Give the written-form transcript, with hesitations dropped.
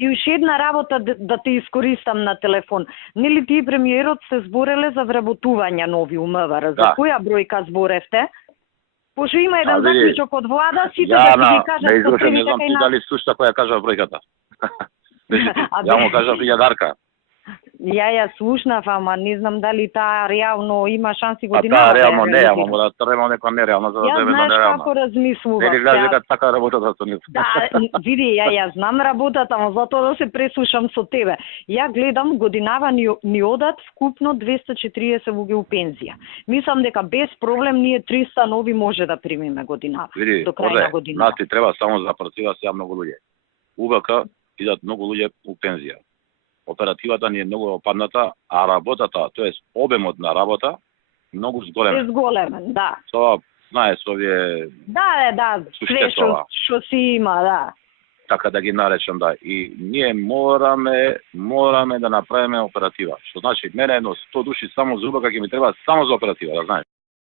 И уште една работа да те искористам на телефон. Нели ти и премиерот се збореле за вработување нови у МВР? За која бројка зборевте? Пошто има еден заклучок од влада, сите да ги кажат потребите не знам ти дали слушна која кажа бројката. Ја му кажа 1000-дарка. Ја слушнав, ама не знам дали таа реално има шанси година. Таа реално не, ама мора да треба некоја нереална за да тебе на нереална. Ја знаеш како размислував. Нели знаеш дека така работата со нив. Да, види, ја знам работата, ама затоа да се преслушам со тебе. Ја гледам годинава ни одат вкупно 240 луѓе у пензија. Мислам дека без проблем ние 300 нови може да примиме годинава. Види, до крај на годината. Ти треба само за оператива сега многу луѓе. УВК идат многу луѓе у пензија. Оперативата ни е многу опадната, а работата, тоест обемот на работа, многу зголемен. Зголемен, да. Тоа, знаеш, овие... Да, све што си има, да. Така да ги наречам, да. И ние мораме да направиме оператива. Што значи, мене едно 100 души само за УБК ќе ми треба само за оператива, да знаеш.